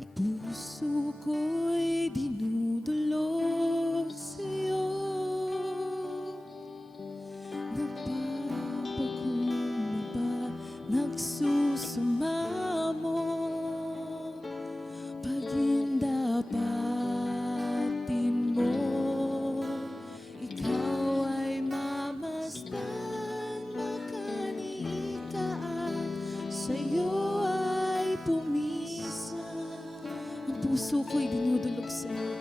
Puso ko'y dinudulog sa'yo, nagpapakumbaba, nagsusumamo, pagindapatin mo, ikaw ay mamasdan, makanikaan, sa'yo ay pumisa. Ang puso ko'y dinudulog sa'yo.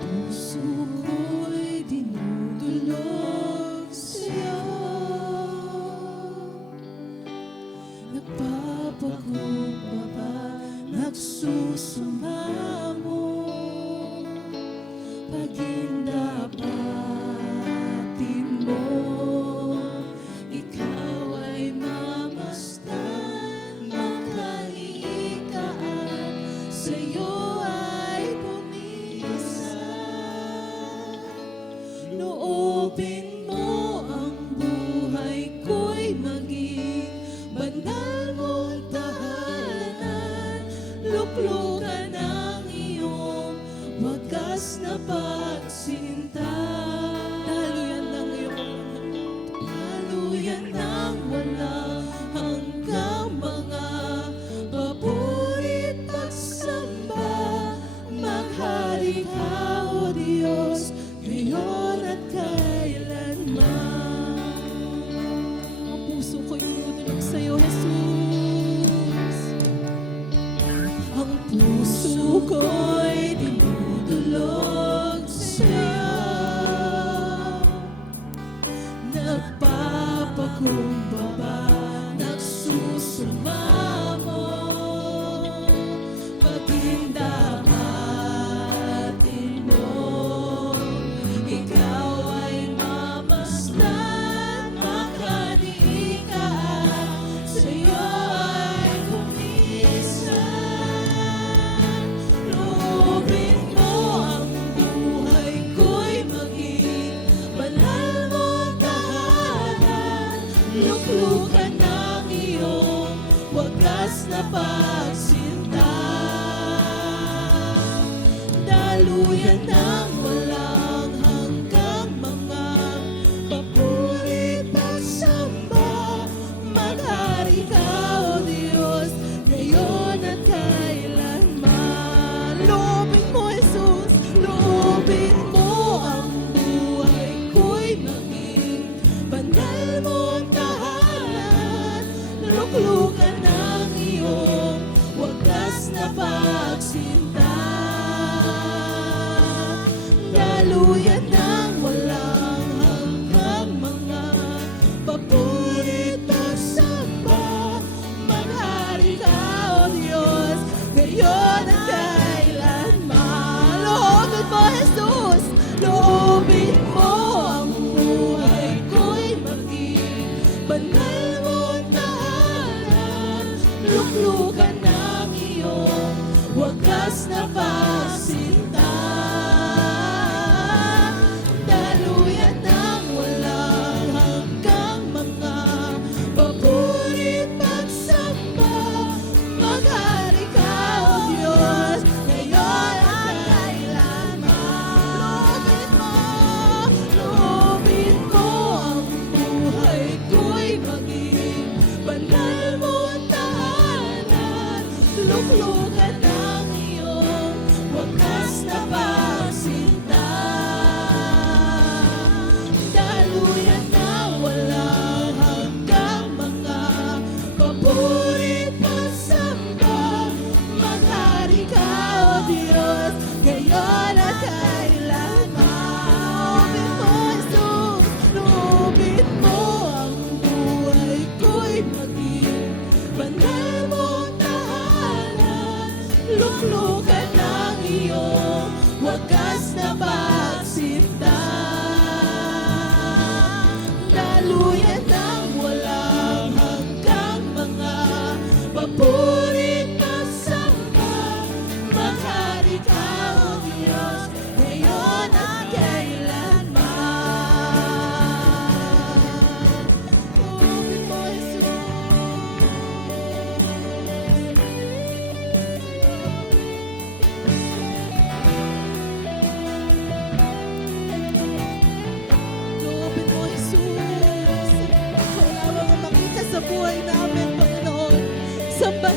Ang puso ko'y dinudulog sa'yo, nagpapakumbaba, nagsusumamo, pagindapatin mo, ikaw ay mamasdan, makanikaan, sa'yo ay pumisa. Loobin mo ang buhay ko'y maging banal mong tahanan, luklukan ang iyong wagas na pagsinta. Daluyan ng iyong daluyan ng walang hanggang mga papurit at samba. Maghari ka, O Diyos, ngayon at kailanman. Ang puso ko'y dinudulog sa'yo, Jesus. Ang puso ko'y dinudulog sa'yo, nagpapakumbaba, nagsusumamo, pagindapatin mo, ikaw ay mamasdan, makanikaan, sa'yo ay kumisa. Loobin mo ang buhay ko'y maging banal mong tahanan, luklukan ng iyong wagas na pagsinta. Daluyan ng walang hanggang mga papurit at samba. Maghari ka, O Diyos, ngayon at kailanman. Loobin mo, Jesus, loobin mo ang buhay ko'y maging banal mong tahanan, luklukan ng iyong wagas na pagsinta. Daluyan ng walang hanggang mga papurit at samba. Maghari ka, O Diyos, ngayon at kailanman. Loobin mo, Jesus, loobin mo ang buhay ko'y maging banal mong tahanan, luklukan ng iyong wagas na pagsinta. Daluyan ng walang hanggang mga papurit at samba. Maghari ka, O Diyos, ngayon at kailanman. Loobin mo ang buhay ko'y maging banal mong tahanan, luklukan ng iyong wagas na pagsinta. Daluyan ng walang hanggang mga papurit at samba. Maghari ka, O Diyos, ngayon at kailanman. Loobin mo, Jesus, loobin mo ang buhay ko'y maging banal mong tahanan,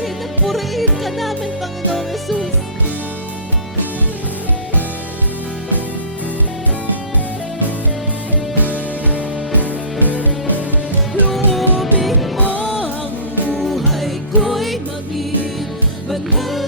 purihin at purihin ka namin, Panginoong Jesus. Loobin mo ang buhay ko'y maging banal